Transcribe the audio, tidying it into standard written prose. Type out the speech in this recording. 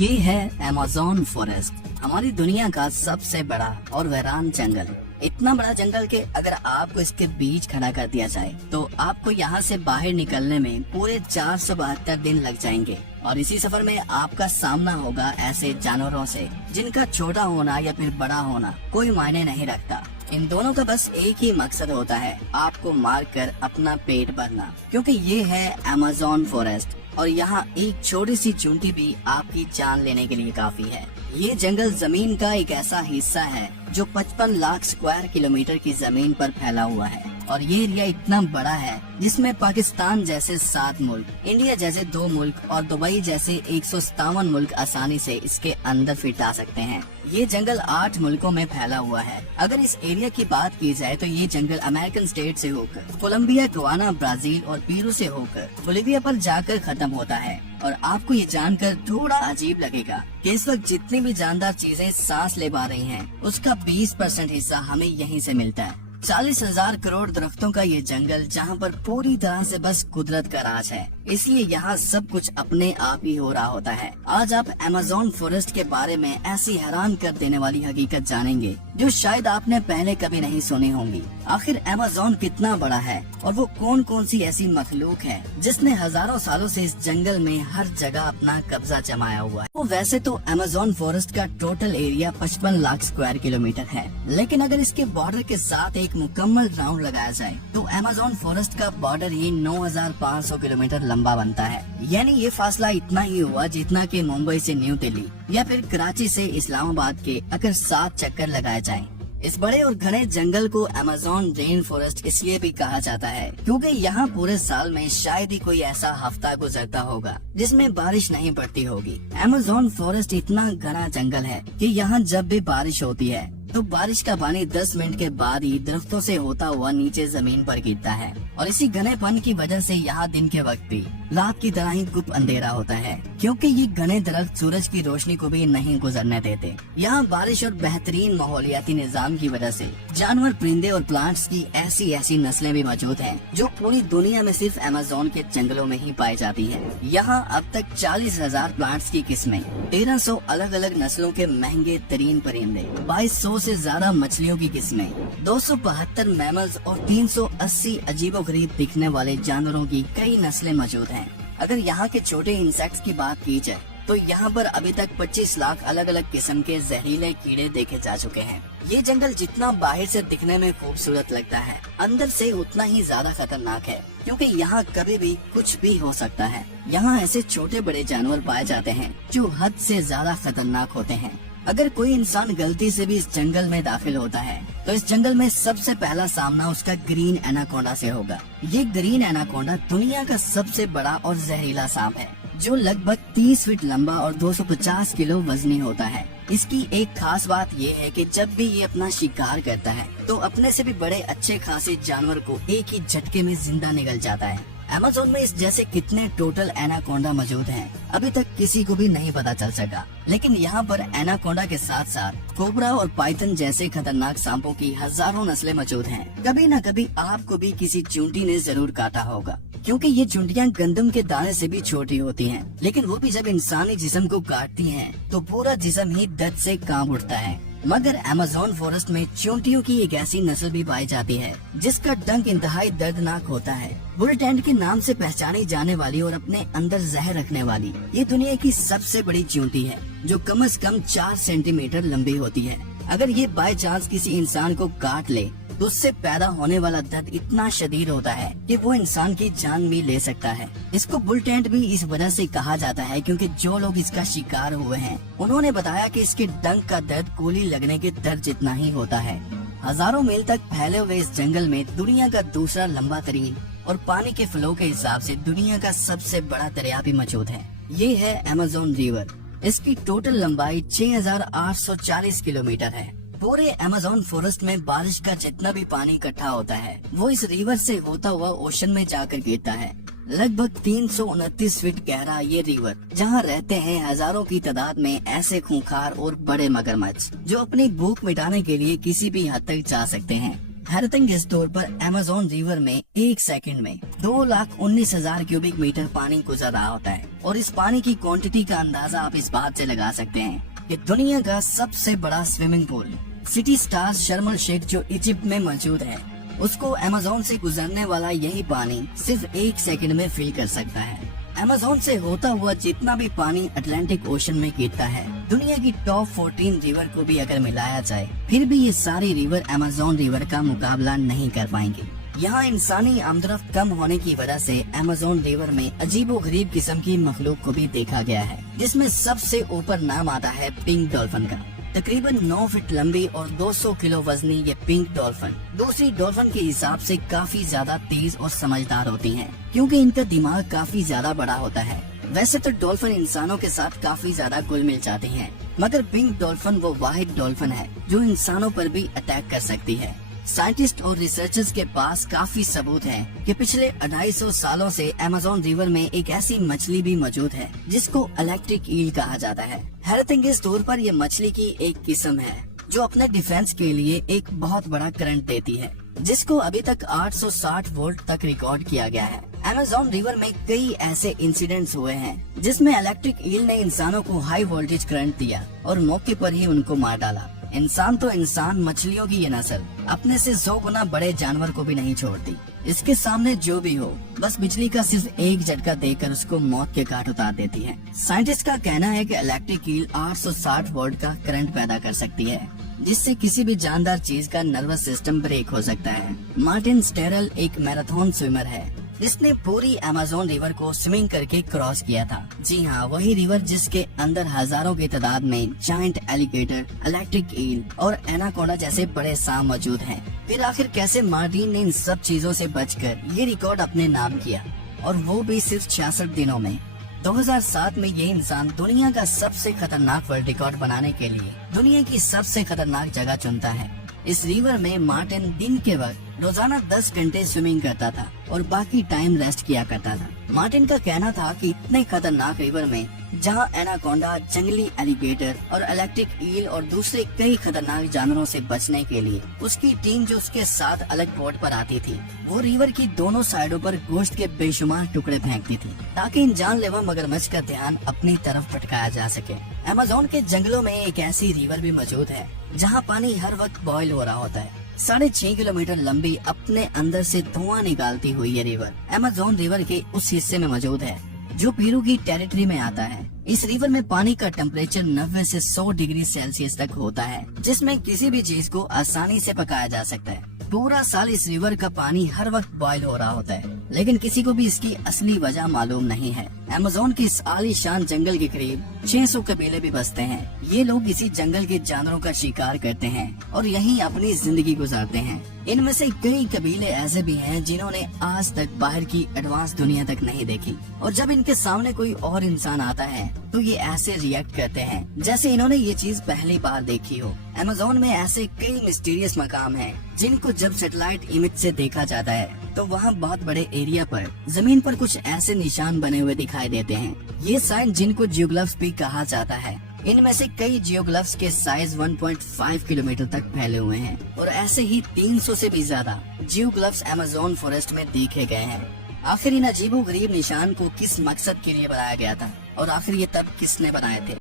یہ ہے Amazon forest, हमारी दुनिया का सबसे बड़ा और वीरान जंगल। इतना बड़ा जंगल कि अगर आपको इसके बीच खड़ा कर दिया जाए तो आपको यहाँ से बाहर निकलने में पूरे 472 दिन लग जाएंगे। और इसी सफर में आपका सामना होगा ऐसे जानवरों से जिनका छोटा होना या फिर बड़ा होना कोई मायने नहीं रखता। इन दोनों का बस एक ही मकसद होता है, आपको मार कर अपना पेट भरना, क्योंकि ये है अमेज़न फॉरेस्ट और यहाँ एक छोटी सी चूंटी भी आपकी जान लेने के लिए काफी है। ये जंगल जमीन का एक ऐसा हिस्सा है जो 55 लाख स्क्वायर किलोमीटर की जमीन पर फैला हुआ है और ये एरिया इतना बड़ा है जिसमें पाकिस्तान जैसे 7 मुल्क, इंडिया जैसे 2 मुल्क और दुबई जैसे 157 मुल्क आसानी से इसके अंदर फिट आ सकते हैं। ये जंगल 8 मुल्कों में फैला हुआ है। अगर इस एरिया की बात की जाए तो ये जंगल अमेरिकन स्टेट से होकर कोलंबिया, गुयाना, ब्राजील और पेरू से होकर बोलिविया पर जाकर खत्म होता है। और आपको ये जानकर थोड़ा अजीब लगेगा कि इस वक्त जितनी भी जानदार चीजें सांस ले पा रही हैं, उसका 20% हिस्सा हमें यहीं से मिलता है। 40,000 करोड़ दरख्तों का ये जंगल जहाँ पर पूरी तरह से बस कुदरत का राज है, इसलिए यहाँ सब कुछ अपने आप ही हो रहा होता है। आज आप अमेज़न फॉरेस्ट के बारे में ऐसी हैरान कर देने वाली हकीकत जानेंगे जो शायद आपने पहले कभी नहीं सुनी होंगी। आखिर अमेज़न कितना बड़ा है और वो कौन कौन सी ऐसी मखलूक है जिसने हजारों सालों से इस जंगल में हर जगह अपना कब्जा जमाया हुआ है। तो वैसे तो अमेज़न फॉरेस्ट का total area 55 lakh square kilometre है, लेकिन अगर इसके बॉर्डर के साथ एक मुकम्मल राउंड लगाया जाए तो अमेज़न फॉरेस्ट का बॉर्डर ये 9,500 किलोमीटर लंबा बनता है। यानी ये फासला इतना ही हुआ जितना कि मुंबई से न्यू दिल्ली या फिर कराची से इस्लामाबाद के अगर 7 चक्कर लगाए जाएं। इस बड़े और घने जंगल को अमेज़न रेन फॉरेस्ट इसलिए भी कहा जाता है क्योंकि यहाँ पूरे साल में शायद ही कोई ऐसा हफ्ता गुजरता होगा जिसमें बारिश नहीं पड़ती होगी। अमेज़न फॉरेस्ट इतना घना जंगल है कि यहाँ जब भी बारिश होती है तो बारिश का पानी 10 मिनट के बाद ही दरख्तों से होता हुआ नीचे जमीन पर गिरता है और इसी घनेपन की वजह से यहाँ दिन के वक्त भी रात की तरह ही गुप्त अंधेरा होता है, क्योंकि ये घने दरख्त सूरज की रोशनी को भी नहीं गुजरने देते। यहाँ बारिश और बेहतरीन माहौलियाती निजाम की वजह से जानवर, परिंदे और प्लांट्स की ऐसी ऐसी नस्लें भी मौजूद हैं जो पूरी दुनिया में सिर्फ अमेज़न के जंगलों में ही पाई जाती है। यहाँ अब तक 40,000 प्लांट्स की किस्में, 1300 अलग अलग नस्लों के महंगे तरीन परिंदे, 2200 से ज्यादा मछलियों की किस्में, 272 मैमल्स और 380 अजीबोगरीब दिखने वाले जानवरों की कई नस्लें मौजूद हैं। अगर यहाँ के छोटे इंसेक्ट्स की बात की जाए तो यहाँ पर अभी तक 25 लाख अलग अलग किस्म के जहरीले कीड़े देखे जा चुके हैं। ये जंगल जितना बाहर से दिखने में खूबसूरत लगता है, अंदर से उतना ही ज्यादा खतरनाक है, क्योंकि यहाँ कभी भी कुछ भी हो सकता है। यहाँ ऐसे छोटे बड़े जानवर पाए जाते हैं जो हद से ज्यादा खतरनाक होते हैं। अगर कोई इंसान गलती से भी इस जंगल में दाखिल होता है तो इस जंगल में सबसे पहला सामना उसका ग्रीन एनाकोंडा से होगा। ये ग्रीन एनाकोंडा दुनिया का सबसे बड़ा और जहरीला सांप है जो लगभग 30 फीट लंबा और 250 किलो वजनी होता है। इसकी एक खास बात ये है कि जब भी ये अपना शिकार करता है तो अपने से भी बड़े अच्छे खासे जानवर को एक ही झटके में जिंदा निगल जाता है। अमेज़न में इस जैसे कितने टोटल एनाकोंडा मौजूद हैं, अभी तक किसी को भी नहीं पता चल सका। लेकिन यहाँ पर एनाकोंडा के साथ साथ कोबरा और पाइथन जैसे खतरनाक सांपों की हजारों नस्लें मौजूद हैं। कभी न कभी आपको भी किसी चूंटी ने जरूर काटा होगा, क्योंकि ये चूंटियाँ गंदम के दाने से भी छोटी होती हैं, लेकिन वो भी जब इंसानी जिस्म को काटती हैं तो पूरा जिस्म ही दर्द से कांप उठता है। मगर अमेज़न फॉरेस्ट में चूंटियों की एक ऐसी नस्ल भी पाई जाती है जिसका डंक इंतहाई दर्दनाक होता है। बुल टेंट के नाम से पहचानी जाने वाली और अपने अंदर जहर रखने वाली ये दुनिया की सबसे बड़ी चूंटी है जो कम से कम 4 सेंटीमीटर लंबी होती है। अगर ये बाय चांस किसी इंसान को काट ले तो उससे पैदा होने वाला दर्द इतना शदीद होता है कि वो इंसान की जान भी ले सकता है। इसको बुल टेंट भी इस वजह से कहा जाता है क्योंकि जो लोग इसका शिकार हुए हैं उन्होंने बताया कि इसके डंक का दर्द गोली लगने के दर्द जितना ही होता है। हजारों मील तक फैले हुए इस जंगल में दुनिया का दूसरा लंबा तरीन और पानी के फ्लो के हिसाब से दुनिया का सबसे बड़ा दरिया भी मौजूद है। ये है अमेज़न रिवर। इसकी टोटल लंबाई 6,840 किलोमीटर है। पूरे अमेज़न फॉरेस्ट में बारिश का जितना भी पानी इकट्ठा होता है वो इस रिवर से होता हुआ ओशन में जाकर गिरता है। लगभग 329 फीट गहरा ये रिवर, जहाँ रहते हैं हजारों की तादाद में ऐसे खूंखार और बड़े मगरमच्छ जो अपनी भूख मिटाने के लिए किसी भी हद तक जा सकते हैं। हैरत अंगेज तौर पर अमेज़न रिवर में एक सेकंड में 2,19,000 क्यूबिक मीटर पानी गुजर रहा होता है। और इस पानी की क्वांटिटी का अंदाजा आप इस बात से लगा सकते हैं कि दुनिया का सबसे बड़ा स्विमिंग पूल सिटी स्टार्स शर्म अल शेख जो इजिप्ट में मौजूद है, उसको अमेज़न से गुजरने वाला यही पानी सिर्फ एक सेकंड में फिल कर सकता है। अमेज़न से होता हुआ जितना भी पानी अटलांटिक ओशन में गिरता है, दुनिया की टॉप 14 रिवर को भी अगर मिलाया जाए, फिर भी ये सारी रिवर अमेज़न रिवर का मुकाबला नहीं कर पाएंगी। यहाँ इंसानी आमदरफ्त कम होने की वजह से अमेज़न रिवर में अजीबोगरीब किस्म की मखलूक को भी देखा गया है, जिसमें सबसे ऊपर नाम आता है पिंक डॉल्फिन का। तकरीबन 9 फीट लंबी और 200 किलो वजनी ये पिंक डॉल्फिन दूसरी डॉल्फिन के हिसाब से काफी ज्यादा तेज और समझदार होती हैं, क्योंकि इनका दिमाग काफी ज्यादा बड़ा होता है। वैसे तो डॉल्फिन इंसानों के साथ काफी ज्यादा घुल मिल जाती हैं, मगर पिंक डॉल्फिन वो वाहिद डॉल्फिन है जो इंसानों पर भी अटैक कर सकती है। साइंटिस्ट और रिसर्चर्स के पास काफी सबूत है कि पिछले 250 सालों से अमेज़न रिवर में एक ऐसी मछली भी मौजूद है जिसको इलेक्ट्रिक ईल कहा जाता है। हैरत अंगेज तौर पर यह मछली की एक किस्म है जो अपने डिफेंस के लिए एक बहुत बड़ा करंट देती है, जिसको अभी तक 860 वोल्ट तक रिकॉर्ड किया गया है। अमेज़न रिवर में कई ऐसे इंसिडेंट्स हुए हैं जिसमें इलेक्ट्रिक ईल ने इंसानों को हाई वोल्टेज करंट दिया और मौके पर ही उनको मार डाला। इंसान तो इंसान, मछलियों की ये नस्ल अपने से 100 गुना बड़े जानवर को भी नहीं छोड़ती। इसके सामने जो भी हो, बस बिजली का सिर्फ एक झटका देकर उसको मौत के घाट उतार देती है। साइंटिस्ट का कहना है कि इलेक्ट्रिक ईल 860 वोल्ट का करंट पैदा कर सकती है, जिससे किसी भी जानदार चीज का नर्वस सिस्टम ब्रेक हो सकता है। मार्टिन स्टेरल एक मैराथन स्विमर है जिसने पूरी अमेज़न रिवर को स्विमिंग करके क्रॉस किया था। जी हाँ, वही रिवर जिसके अंदर हजारों की तादाद में जायंट एलिगेटर, इलेक्ट्रिक ईल और एनाकोंडा जैसे बड़े सांप मौजूद हैं। फिर आखिर कैसे मार्टिन ने इन सब चीजों से बचकर ये रिकॉर्ड अपने नाम किया, और वो भी सिर्फ 66 दिनों में। 2007 में ये इंसान दुनिया का सबसे खतरनाक वर्ल्ड रिकॉर्ड बनाने के लिए दुनिया की सबसे खतरनाक जगह चुनता है। इस रिवर में मार्टिन दिन के वक्त रोजाना 10 घंटे स्विमिंग करता था और बाकी टाइम रेस्ट किया करता था। मार्टिन का कहना था कि इतने खतरनाक रिवर में जहां एनाकोंडा, जंगली एलिगेटर और इलेक्ट्रिक ईल और दूसरे कई खतरनाक जानवरों से बचने के लिए उसकी टीम जो उसके साथ अलग बोट पर आती थी, वो रिवर की दोनों साइडों पर गोश्त के बेशुमार टुकड़े फेंकती थी ताकि इन जानलेवा मगरमच्छ का ध्यान अपनी तरफ भटकाया जा सके। अमेज़न के जंगलों में एक ऐसी रिवर भी मौजूद है जहाँ पानी हर वक्त बॉयल हो रहा होता है। 6.5 किलोमीटर लंबी, अपने अंदर से धुआं निकालती हुई ये रिवर अमेज़न रिवर के उस हिस्से में मौजूद है जो पेरू की टेरिटरी में आता है। इस रिवर में पानी का टेम्परेचर 90 से 100 डिग्री सेल्सियस तक होता है, जिसमें किसी भी चीज को आसानी से पकाया जा सकता है। पूरा साल इस रिवर का पानी हर वक्त बॉयल हो रहा होता है, लेकिन किसी को भी इसकी असली वजह मालूम नहीं है। अमेज़न के इस आलीशान जंगल के करीब 600 कबीले भी बसते हैं। ये लोग इसी जंगल के जानवरों का शिकार करते हैं और यहीं अपनी जिंदगी गुजारते हैं। इनमें से कई कबीले ऐसे भी हैं जिन्होंने आज तक बाहर की एडवांस दुनिया तक नहीं देखी, और जब इनके सामने कोई और इंसान आता है तो ये ऐसे रिएक्ट करते हैं जैसे इन्होंने ये चीज पहली बार देखी हो। अमेज़न में ऐसे कई मिस्टीरियस मकाम हैं जिनको जब सैटेलाइट इमेज से देखा जाता है तो वहाँ बहुत बड़े एरिया पर जमीन पर कुछ ऐसे निशान बने हुए दिखाई देते हैं। ये साइन जिनको जियोग्लिफ्स भी कहा जाता है। इनमें से कई जियोग्लिफ्स के साइज 1.5 किलोमीटर तक फैले हुए हैं और ऐसे ही 300 से भी ज्यादा जियोग्लिफ्स अमेज़न फॉरेस्ट में देखे गए हैं। आखिर इन अजीबो गरीब निशान को किस मकसद के लिए बनाया गया था और आखिर ये तब किसने बनाए थे?